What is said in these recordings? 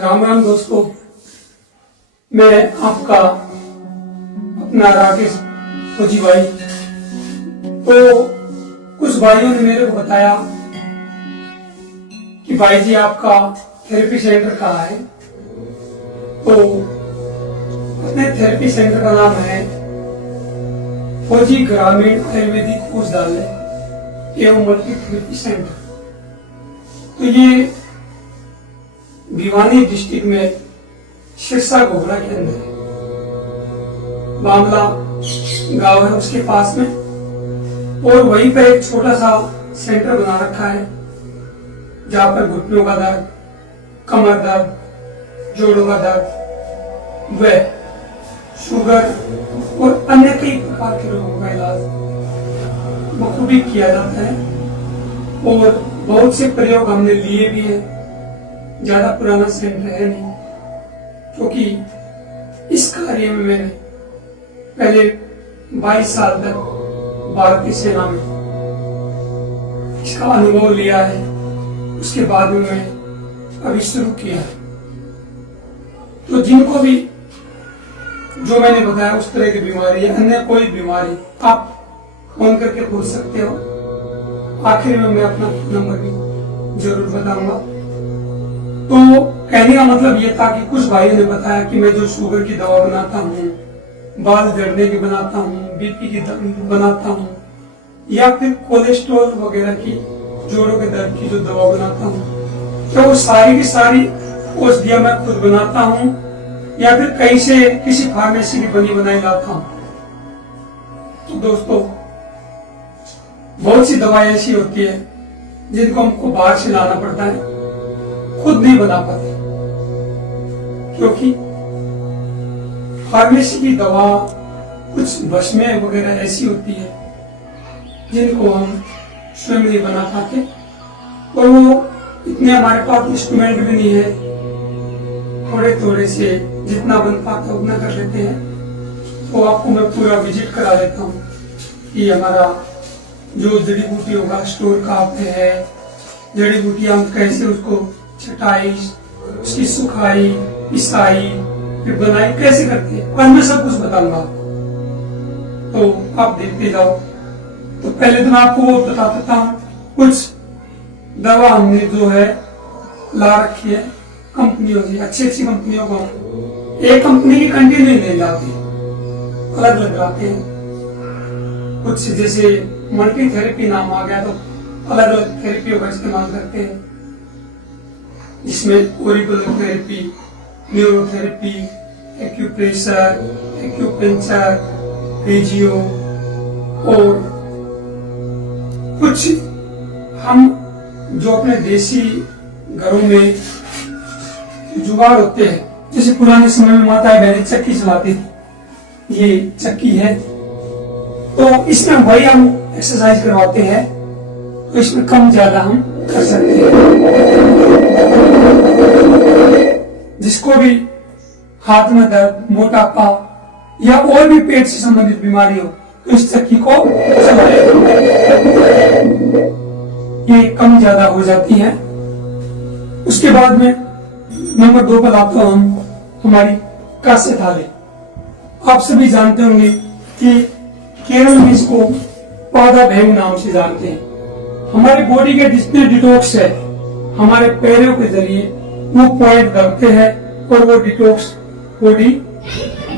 राम राम दोस्तों, मैं आपका अपना राकेश फौजी भाई। तो कुछ भाइयों ने मेरे को बताया कि भाई जी आपका थेरेपी सेंटर कहाँ है। तो अपने थेरेपी सेंटर का नाम है फौजी ग्रामीण आयुर्वेदिक औषधालय एवं मल्टी थेरेपी सेंटर। तो ये भिवानी डिस्ट्रिक्ट में सिरसा घोगरा के अंदर है। बामला गांव है उसके पास में, और वहीं पर एक छोटा सा सेंटर बना रखा है जहां पर घुटनों का दर्द, कमर दर्द, जोड़ों का दर्द व शुगर और अन्य कई प्रकार के रोगों का इलाज बखूबी किया जाता है। और बहुत से प्रयोग हमने लिए भी है। ज्यादा पुराना सेंटर है नहीं, क्योंकि इस कार्य में मैंने पहले 22 साल तक भारतीय सेना में इसका अनुभव लिया है। उसके बाद में मैं अभी शुरू किया है। तो जिनको भी जो मैंने बताया उस तरह की बीमारी है, अन्य कोई बीमारी, आप फोन करके पूछ सकते हो। आखिर में मैं अपना नंबर भी जरूर बताऊंगा। तो कहने का मतलब ये था कि कुछ भाइयों ने बताया कि मैं जो शुगर की दवा बनाता हूँ, बाल झड़ने की बनाता हूँ, बीपी की बनाता हूँ, या फिर कोलेस्ट्रॉल वगैरह की, जोड़ों के दर्द की जो दवा बनाता हूँ, तो वो सारी की सारी औषधियां मैं खुद बनाता हूँ या फिर कहीं से किसी फार्मेसी की बनी बनाई लाता हूँ। तो दोस्तों, बहुत सी दवाएं ऐसी होती है जिनको हमको बाहर से लाना पड़ता है, खुद नहीं बना पाते, क्योंकि फार्मेसी की दवा कुछ भस्में वगैरह ऐसी होती है जिनको हम स्वयं नहीं बना पाते, और वो इतने हमारे पास इंस्ट्रूमेंट भी नहीं है। थोड़े थोड़े से जितना बन पाता उतना कर लेते हैं। तो आपको मैं पूरा विजिट करा देता हूँ कि हमारा जो जड़ी बूटियों का स्टोर कहाँ पे है, जड़ी बूटियां हम कैसे उसको छटाई, उसकी सुखाई, पिसाई, फिर बनाई कैसे करते हैं, और मैं सब कुछ बताऊंगा। तो आप देखते जाओ। तो पहले तो मैं आपको वो बता देता हूँ, कुछ दवा हमने जो है ला रखी है कंपनियों से, अच्छी कंपनियों को। एक कंपनी की कंटिन्यू नहीं लाते, अलग अलग लाते हैं। कुछ जैसे मल्टी थेरेपी नाम आ गया, तो अलग अलग थेरेपियों का इस्तेमाल करते हैं, जिसमें auricular therapy, neurotherapy, acupressure, acupuncture, physio, और कुछ हम जो अपने देसी घरों में जुगाड़ होते हैं, जैसे पुराने समय में माताएं बहनें चक्की चलाती थी, ये चक्की है। तो इसमें वही हम एक्सरसाइज करवाते हैं, तो इसमें कम ज्यादा हम कर सकते हैं। जिसको भी हाथ में दर्द, मोटापा या और भी पेट से संबंधित बीमारी हो, तो इस चक्की को चलाएं। ये कम ज्यादा हो जाती है। उसके बाद में नंबर 2 पर आता हूं हम हमारी कासे थाली। आप सभी जानते होंगे कि केरल में इसको पादा भेव नाम से जानते हैं। हमारी बॉडी के जितने डिटॉक्स है, हमारे पैरों के जरिए वो पॉइंट दबते हैं और वो डिटॉक्स बॉडी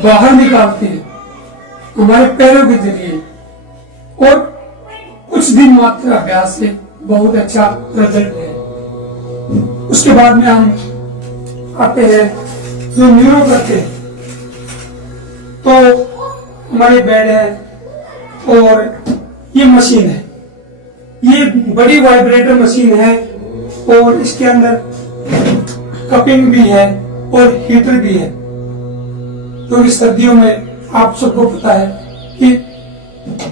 बाहर निकालते हैं हमारे पैरों के जरिए। और कुछ दिन मात्र अभ्यास से बहुत अच्छा रिजल्ट है। उसके बाद में हम आते हैं जो न्यूरो करते हैं। तो हमारे बेड है और ये मशीन है, ये बड़ी वाइब्रेटर मशीन है, और इसके अंदर कपिंग भी है और हीटर भी है। क्योंकि सर्दियों में आप सबको पता है कि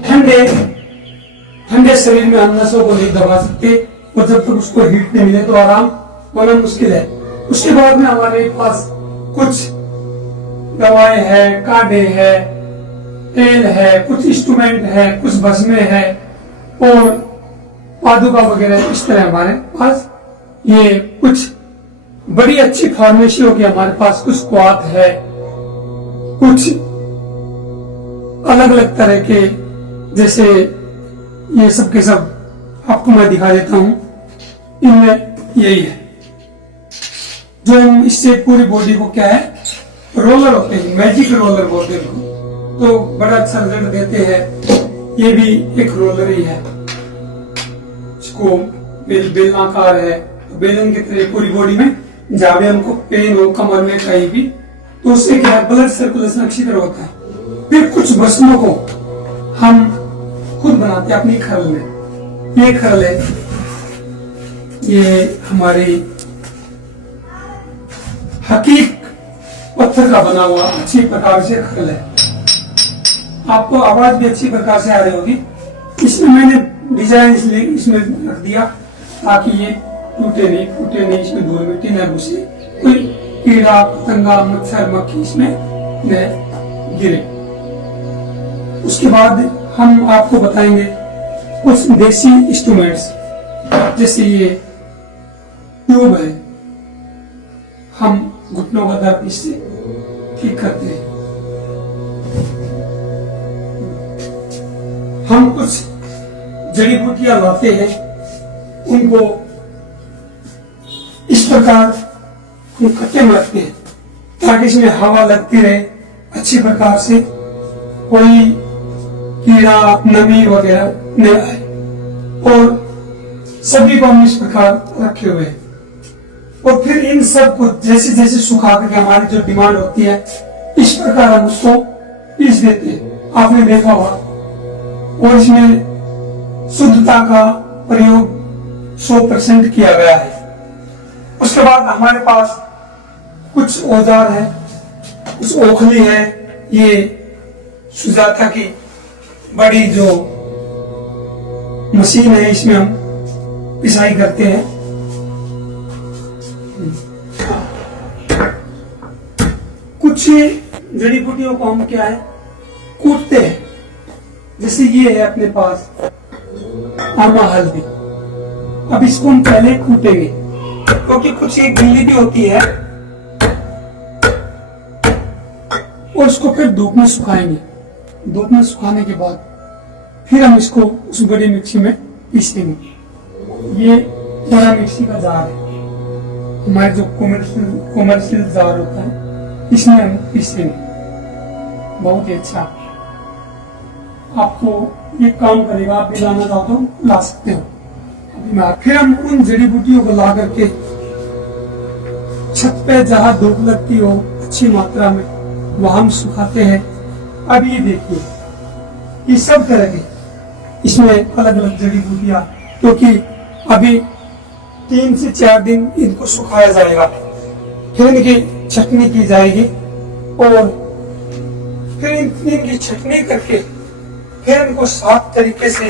ठंडे शरीर में हम नसों को नहीं दबा सकते, और जब तक उसको हीट नहीं मिले तो आराम होना मुश्किल है। उसके बाद में हमारे पास कुछ दवाएं हैं, काढ़े है, तेल है, कुछ इंस्ट्रूमेंट है, कुछ भस्में है, और पादुका वगैरह। इस तरह हमारे पास ये कुछ बड़ी अच्छी फार्मेसी होगी हमारे पास। कुछ क्वाथ है, कुछ अलग अलग तरह के, जैसे ये सब के सब आपको मैं दिखा देता हूं। इनमें यही है जो हम इससे पूरी बॉडी को क्या है, रोलर होते हैं, मैजिक रोलर बोलते हैं उनको, तो बड़ा अच्छा रिजल्ट देते हैं। ये भी एक रोलर ही है, इसको बेलनाकार है, तो बेलन की तरह पूरी बॉडी में जहां भी हमको पेन हो, कमर में कहीं भी, तो उससे क्या है, ब्लड सर्कुलेशन अच्छी तरह होता है। फिर कुछ भस्मों को हम खुद बनाते हैं अपनी खरल में। ये खरल है, ये हमारी हकीक पत्थर का बना हुआ अच्छी प्रकार से खरल है। आपको आवाज भी अच्छी प्रकार से आ रही होगी। इसमें मैंने डिजाइन इसलिए इसमें रख दिया ताकि ये टूटे नहीं, फूटे नहीं, इसमें धूल मिट्टी न घुसे, कोई कीड़ा पतंगा मच्छर मक्खी इसमें न गिरे। उसके बाद हम आपको बताएंगे कुछ देसी इंस्ट्रूमेंट्स, जैसे ये ट्यूब है, हम घुटनों का दर्द इससे ठीक करते हैं। हम कुछ जड़ी बूटियां लाते हैं, उनको इस प्रकार हम कट्टे में रखते हैं ताकि इसमें हवा लगती रहे अच्छी प्रकार से, कोई कीड़ा नमी वगैरह नहीं आए। और सभी को हम इस प्रकार रखे हुए हैं। और फिर इन सब को जैसे जैसे सुखा करके हमारी जो डिमांड होती है, इस प्रकार हम उसको पीस देते हैं, आपने देखा होगा। और इसमें शुद्धता का प्रयोग 100% किया गया है। उसके बाद हमारे पास कुछ औजार है, कुछ ओखली है, ये सुजाता की बड़ी जो मशीन है, इसमें हम पिसाई करते हैं। कुछ जड़ी बूटियों को हम क्या है, कूटते हैं। जैसे ये है अपने पास आमा हल्दी, अब इसको हम पहले कूटेंगे क्योंकि कुछ ये गिल्ली भी होती है, और इसको फिर धूप में सुखाएंगे। धूप में सुखाने के बाद फिर हम इसको उस बड़ी मिक्सी में पीसेंगे। ये बड़ा मिक्सी का जार है, हमारे जो कॉमर्शियल जार होता है, इसमें हम पीसेंगे। बहुत ही अच्छा, आपको ये काम करेगा। आप भी लाना चाहो तो ला सकते हो। फिर हम उन जड़ी बूटियों को ला करके छत पे जहां धूप लगती हो अच्छी मात्रा में, वहां हम सुखाते हैं। अब ये देखिए, ये सब तरह के इसमें अलग अलग जड़ी बूटियां, क्योंकि अभी 3 से 4 दिन इनको सुखाया जाएगा, फिर इनकी छटनी की जाएगी, और फिर इनकी छटनी करके फिर इनको साफ तरीके से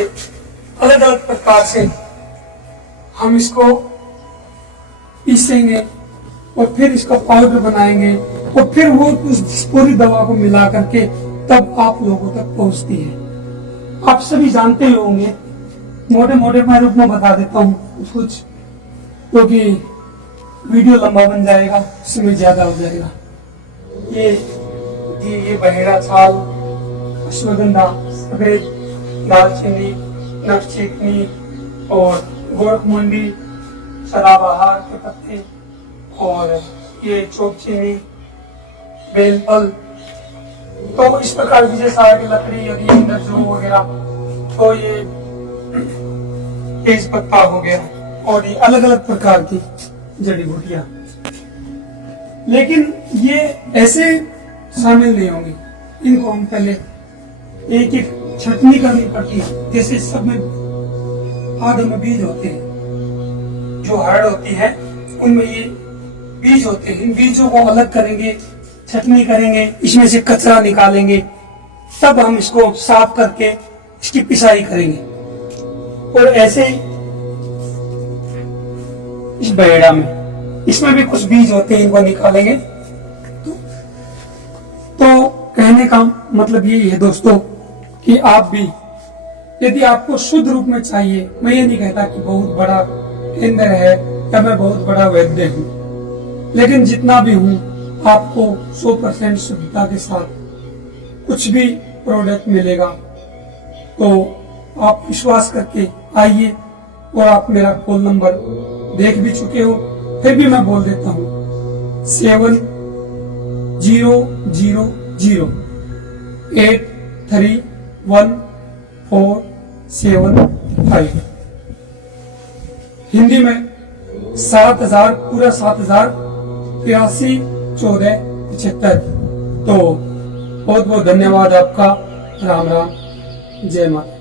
अलग अलग प्रकार से हम इसको पीसेंगे, और फिर इसका पाउडर बनाएंगे, और फिर वो उस पूरी दवा को मिला करके तब आप लोगों तक पहुंचती है। आप सभी जानते ही होंगे, मोटे मोटे मैं रूप में बता देता हूँ कुछ, क्योंकि वीडियो लंबा बन जाएगा, समय ज्यादा हो जाएगा। ये बहेड़ा छाल, अश्वगंधा, सफेद दालचीनी, नरचीनी और गोरखमुंडी, सदाबहार के पत्ते, और ये चोपचीनी, बेलपल, तो इस प्रकार की जैसा की लकड़ी यदि अंदर जो वगैरह, तो ये तेज पत्ता हो गया, और ये अलग अलग प्रकार की जड़ी बूटियां। लेकिन ये ऐसे शामिल नहीं होंगी, इनको हम पहले एक एक छटनी करनी पड़ती है। जैसे सब में आधे में बीज होते हैं, जो हरड़ होती है उनमें ये बीज होते हैं। इन बीजों को अलग करेंगे, छटनी करेंगे, इसमें से कचरा निकालेंगे, तब हम इसको साफ करके इसकी पिसाई करेंगे। और ऐसे ही इस बहेड़ा में, इसमें भी कुछ बीज होते हैं, इनको निकालेंगे। तो कहने का मतलब यही है दोस्तों कि आप भी, यदि आपको शुद्ध रूप में चाहिए, मैं ये नहीं कहता कि बहुत बड़ा केंद्र है या मैं बहुत बड़ा वैद्य हूँ, लेकिन जितना भी हूं आपको 100% शुद्धता के साथ कुछ भी प्रोडक्ट मिलेगा, तो आप विश्वास करके आइए। और आप मेरा फोन नंबर देख भी चुके हो, फिर भी मैं बोल देता हूं 7000831475। हिंदी में 7000 पूरा 70831475। तो बहुत बहुत धन्यवाद आपका। राम राम, जय माता।